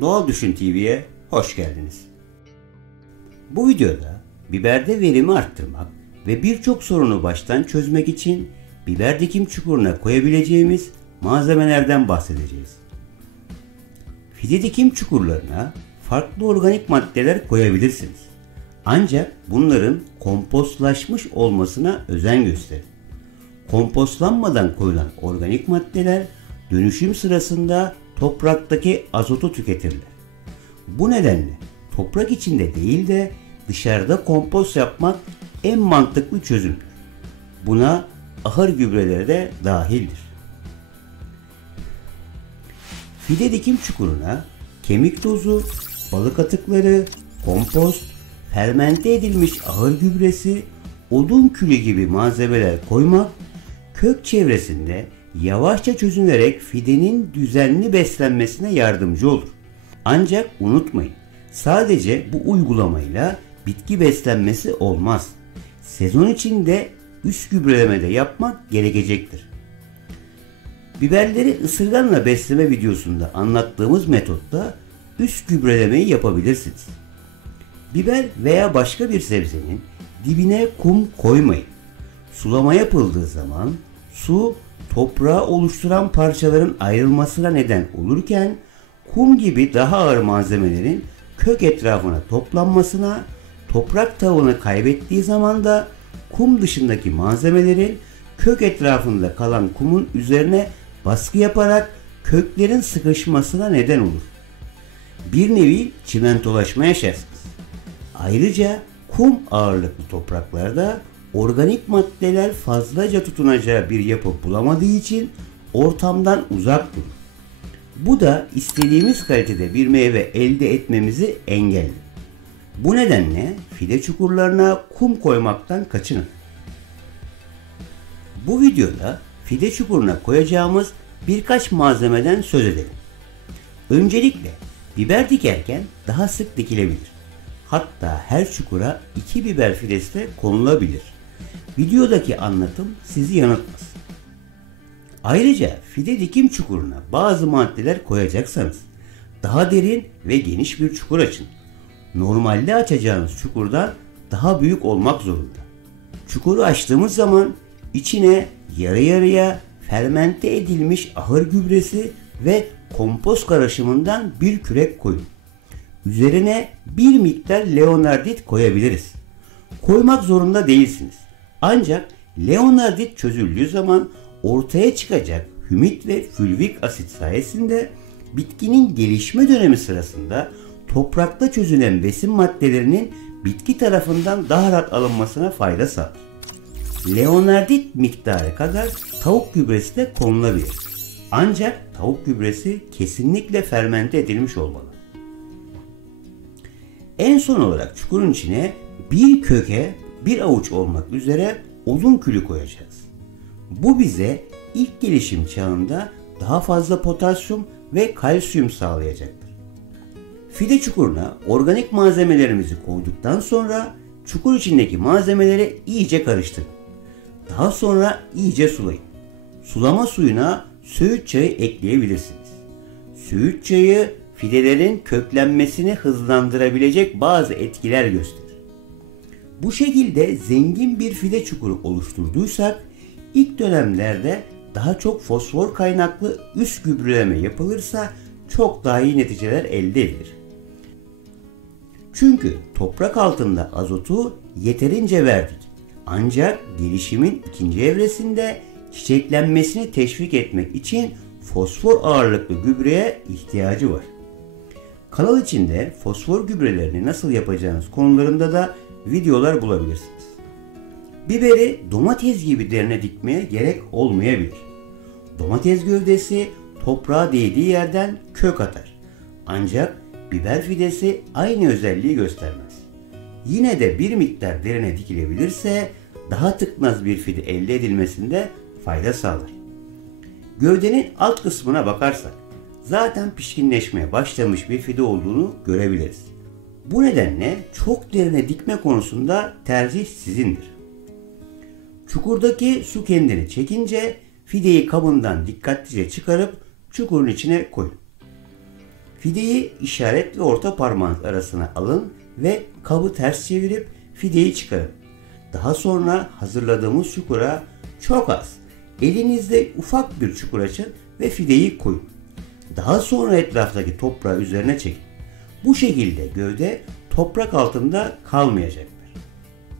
Doğal Düşün TV'ye hoş geldiniz. Bu videoda biberde verimi arttırmak ve birçok sorunu baştan çözmek için biber dikim çukuruna koyabileceğimiz malzemelerden bahsedeceğiz. Fide dikim çukurlarına farklı organik maddeler koyabilirsiniz. Ancak bunların kompostlaşmış olmasına özen gösterin. Kompostlanmadan koyulan organik maddeler dönüşüm sırasında topraktaki azotu tüketirler. Bu nedenle toprak içinde değil de dışarıda kompost yapmak en mantıklı çözümdür. Buna ahır gübreleri de dahildir. Fide dikim çukuruna kemik tozu, balık atıkları, kompost, fermente edilmiş ahır gübresi, odun külü gibi malzemeler koymak, kök çevresinde yavaşça çözünerek fidenin düzenli beslenmesine yardımcı olur. Ancak unutmayın, sadece bu uygulamayla bitki beslenmesi olmaz. Sezon içinde üst gübreleme de yapmak gerekecektir. Biberleri ısırganla besleme videosunda anlattığımız metotla üst gübrelemeyi yapabilirsiniz. Biber veya başka bir sebzenin dibine kum koymayın. Sulama yapıldığı zaman su toprağı oluşturan parçaların ayrılmasına neden olurken kum gibi daha ağır malzemelerin kök etrafına toplanmasına, toprak tavanı kaybettiği zaman da kum dışındaki malzemelerin kök etrafında kalan kumun üzerine baskı yaparak köklerin sıkışmasına neden olur. Bir nevi çimentolaşma yaşarsınız. Ayrıca kum ağırlıklı topraklarda organik maddeler fazlaca tutunacağı bir yapı bulamadığı için ortamdan uzak durur. Bu da istediğimiz kalitede bir meyve elde etmemizi engeller. Bu nedenle fide çukurlarına kum koymaktan kaçının. Bu videoda fide çukuruna koyacağımız birkaç malzemeden söz edelim. Öncelikle biber dikerken daha sık dikilebilir. Hatta her çukura 2 biber fidesi de konulabilir. Videodaki anlatım sizi yanıltmasın. Ayrıca fide dikim çukuruna bazı maddeler koyacaksanız daha derin ve geniş bir çukur açın. Normalde açacağınız çukurdan daha büyük olmak zorunda. Çukuru açtığımız zaman içine yarı yarıya fermente edilmiş ahır gübresi ve kompost karışımından bir kürek koyun. Üzerine bir miktar leonardit koyabiliriz. Koymak zorunda değilsiniz. Ancak leonardit çözüldüğü zaman ortaya çıkacak hümit ve fülvik asit sayesinde bitkinin gelişme dönemi sırasında toprakta çözülen besin maddelerinin bitki tarafından daha rahat alınmasına fayda sağlar. Leonardit miktarı kadar tavuk gübresi de konulabilir. Ancak tavuk gübresi kesinlikle fermente edilmiş olmalı. En son olarak çukurun içine bir köke bir avuç olmak üzere odun külü koyacağız. Bu bize ilk gelişim çağında daha fazla potasyum ve kalsiyum sağlayacaktır. Fide çukuruna organik malzemelerimizi koyduktan sonra çukur içindeki malzemeleri iyice karıştırın. Daha sonra iyice sulayın. Sulama suyuna söğüt çayı ekleyebilirsiniz. Söğüt çayı fidelerin köklenmesini hızlandırabilecek bazı etkiler gösterir. Bu şekilde zengin bir fide çukuru oluşturduysak ilk dönemlerde daha çok fosfor kaynaklı üst gübreleme yapılırsa çok daha iyi neticeler elde edilir. Çünkü toprak altında azotu yeterince verdik. Ancak gelişimin ikinci evresinde çiçeklenmesini teşvik etmek için fosfor ağırlıklı gübreye ihtiyacı var. Kanal içinde fosfor gübrelerini nasıl yapacağınız konularında da videolar bulabilirsiniz. Biberi domates gibi derine dikmeye gerek olmayabilir. Domates gövdesi toprağa değdiği yerden kök atar. Ancak biber fidesi aynı özelliği göstermez. Yine de bir miktar derine dikilebilirse daha tıknaz bir fide elde edilmesinde fayda sağlar. Gövdenin alt kısmına bakarsak zaten pişkinleşmeye başlamış bir fide olduğunu görebiliriz. Bu nedenle çok derine dikme konusunda tercih sizindir. Çukurdaki su kendini çekince fideyi kabından dikkatlice çıkarıp çukurun içine koyun. Fideyi işaret ve orta parmağınız arasına alın ve kabı ters çevirip fideyi çıkarın. Daha sonra hazırladığımız çukura çok az, elinizde ufak bir çukur açın ve fideyi koyun. Daha sonra etraftaki toprağı üzerine çekin. Bu şekilde gövde toprak altında kalmayacaktır.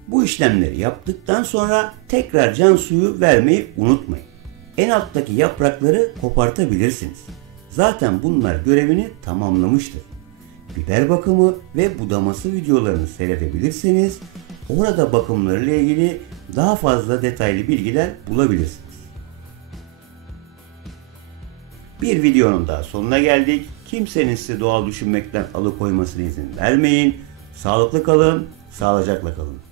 Bu işlemleri yaptıktan sonra tekrar can suyu vermeyi unutmayın. En alttaki yaprakları kopartabilirsiniz. Zaten bunlar görevini tamamlamıştır. Biber bakımı ve budaması videolarını seyredebilirsiniz. Orada bakımlarıyla ilgili daha fazla detaylı bilgiler bulabilirsiniz. Bir videonun daha sonuna geldik. Kimsenin sizi doğal düşünmekten alıkoymasına izin vermeyin. Sağlıklı kalın, sağlıcakla kalın.